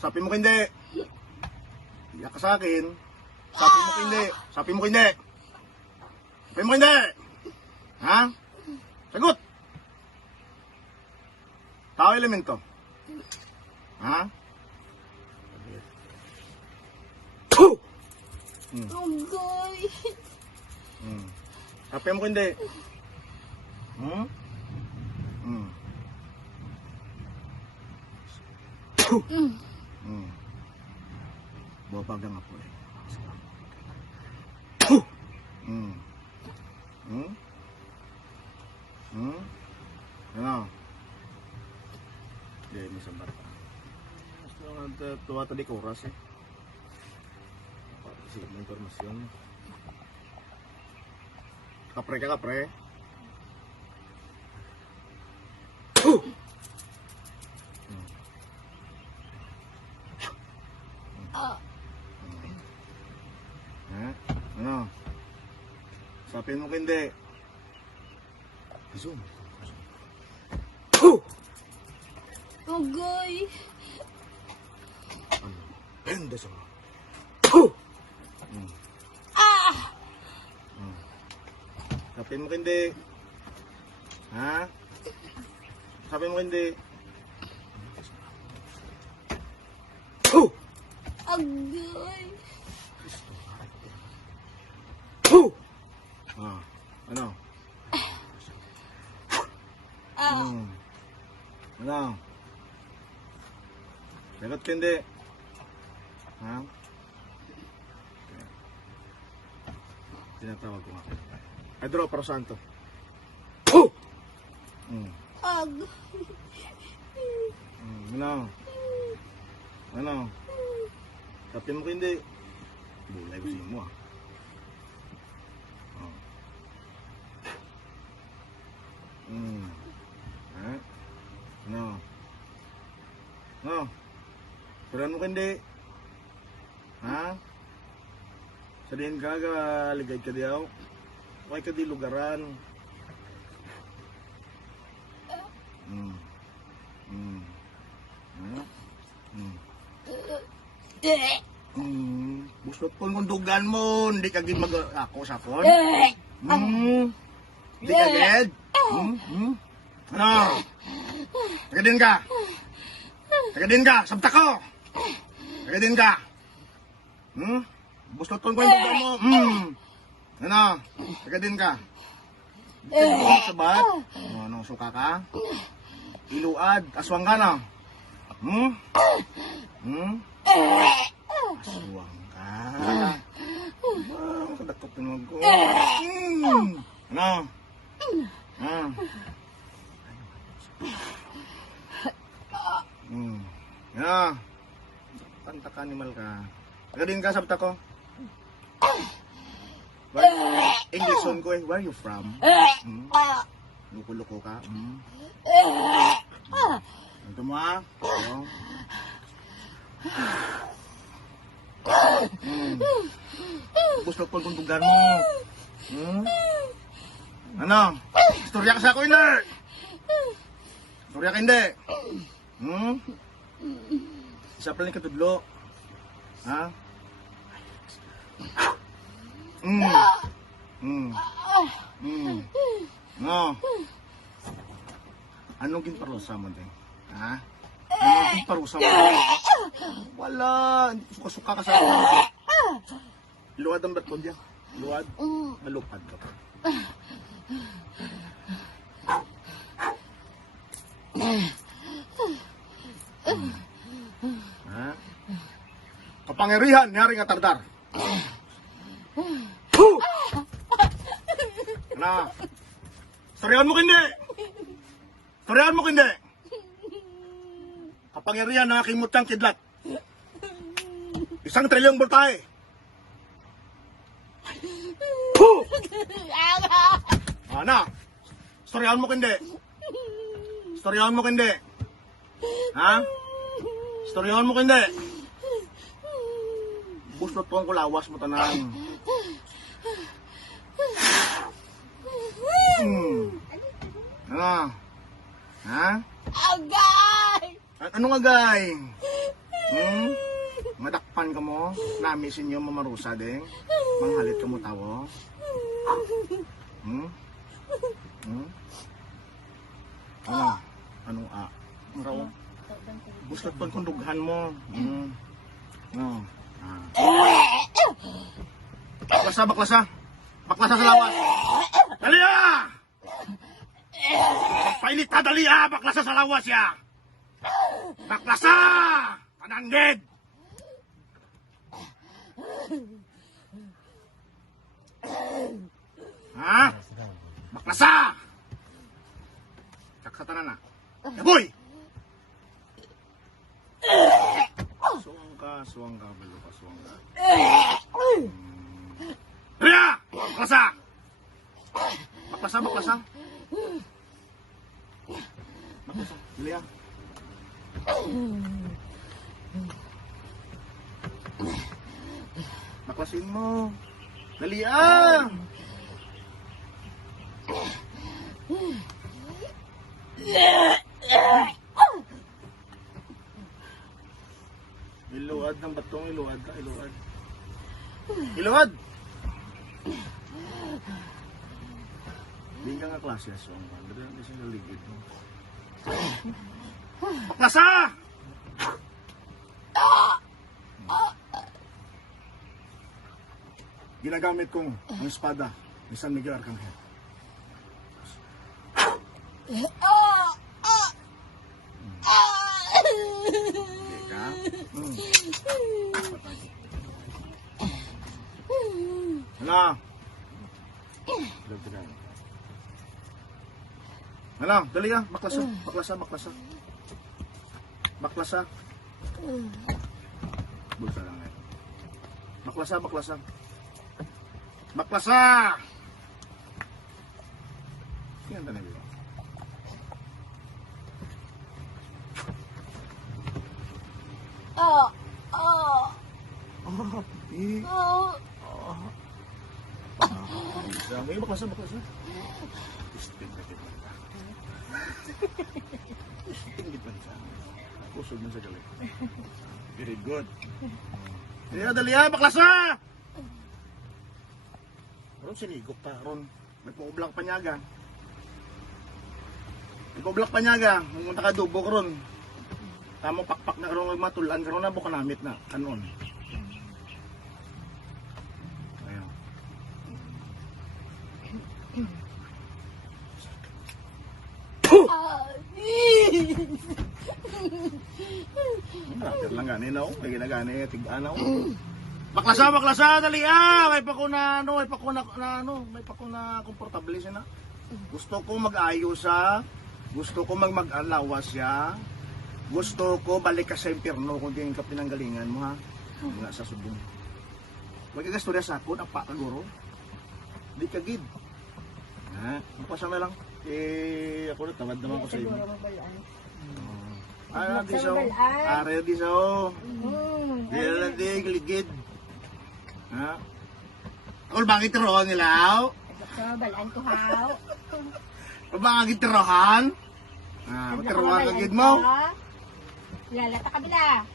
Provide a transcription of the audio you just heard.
Sabi mo hindi. Iyak ka sa akin. Sabi mo hindi. Sabi mo hindi. Sabi mo hindi. Ha? Sagot. Tao elemento. Ha? Puh! Agoy. Sabi mo hindi. Hmm? Puh! Babag ang apoy. Puh! Ano? Hindi, may sambar pa. Gusto nga tuwa tadi ko oras eh. Kasi may informasyon. Kapre ka, kapre. Puh! Ha? Ano? Sapin mo hindi. Zoom. Puh! Agoy. Pende sa mga. Puh! Sapin mo hindi. Ha? Sapin mo hindi. Puh! Agoy. Puh! Ano? Ano? Sagot ka hindi. Ha? Tinatawag ko nga kayo. Pedro Pro Santo. Puh! Agoy. Ano? Ano? Kapin mo hindi. Bulay ko siya mo ah. Ha? Ano? Ano? Turan mo hindi. Ha? Sabihin ka, ligay ka diyaw. Huwag ka di lugaran. Busot po mong dugan mo. Hindi ka gid ako sa kon. Hindi ka gid. Ano? Tagadin ka. Tagadin ka. Sabta ko. Tagadin ka. Busot po mong dugan mo. Ano? Tagadin ka. Sabat. Ano, suka ka? Iluad. Aswang ka na. Aswang ka. Kadakot mo ko. Ano? Ano? Tanta ka animal ka. Tagadin ka, sabta ko. English on ko eh. Where are you from? Luko-luko ka? Ito mo ah. Gusto ko kung tugan mo. Ano? Istorya ka sa ako, hindi. Istorya ka hindi. Isa pala ni katudlo. Ha? No. Anong ginparusa mo din? Ha? Anong ginparusa mo? Wala. Suka-suka ka sa akin. Luwad ang ba't ko diyan? Luwad? Malupad ka pa. Ha? Kapangyarihan, nyari nga tardar. Ano? Storyahan mo kindi! Storyahan mo kindi! Kapangyarihan na kimutang kidlat. 1 trilyong boltahe. Puh! Ano? Storyahan mo kindi! Storyahan mo kindi! Ha? Storyahan mo kindi! Busot po ang kulawas mo tanan. Ano? Ha? Agay! Anong agay? Hmm? Madakpan ka mo, namisin niyo mamarusa ding. Manghalit ka mo tawo. Hmm? Hmm? Ano? Anong Maraw? Buslat pag kundughan mo. Hmm. No. Baklasa, baklasa. Baklasa sa lawas. Dali ah! Pailit ha, dali ah! Baklasa sa lawas ya! Baklasa! Pananggid! Ha? Baklasa! Kaksatanan na. Yaboy! Suwang ka, balo ka, suwang ka. Raya! Baklasa! Baklasa, baklasa. Baklasa, dali ah. Baklasin mo. Dali ah! Iluad ng batong, iluad ka, iluad. Iluad! Hindi ka nga klase, so ang ganda lang kasi naligid mo. Baklasa! Ginagamit kong ang espada ni San Miguel Arcangel. Hindi ka? Patay. Ano? Ano? Dali ka. Baklasa. Baklasa. Baklasa. Baklasa. Bulsa lang eh. Baklasa. Baklasa. Baklasa! Yan tanay dito. May baklasa, baklasa. Istingit man ka. Istingit man ka. Kusog man sa galit. Very good. Dali ha, baklasa! Ron, sinigop pa, Ron. May puublak panyaga. May puublak panyaga. Pumunta ka dubo ka, Ron. Tamo pakpak na ron matulan ka ron na buka namit na. Kanon. Ayan. Rapper lang gani na, may ginagani, tig-anaw. Baklasa, baklasa, dali ah! May pakuna, may pakuna komportable siya na. Gusto ko mag-ayos siya. Gusto ko mag-alawas siya. Gusto ko balik ka sa impyerno kung di ka pinanggalingan mo ha. Nga sa subong. Wag ka gastorya sa akon, ang pakaguro. Di ka gid. Ha? Mapasa na lang. Ako na, tamad naman ko sa iyo. Di so. Are di so. Di na di, galigid. Ha? Ako bakit tirohan nilaw? Balaan ko haw. Bakit tirohan? Matirohan ka gid mo? Lalata kabila.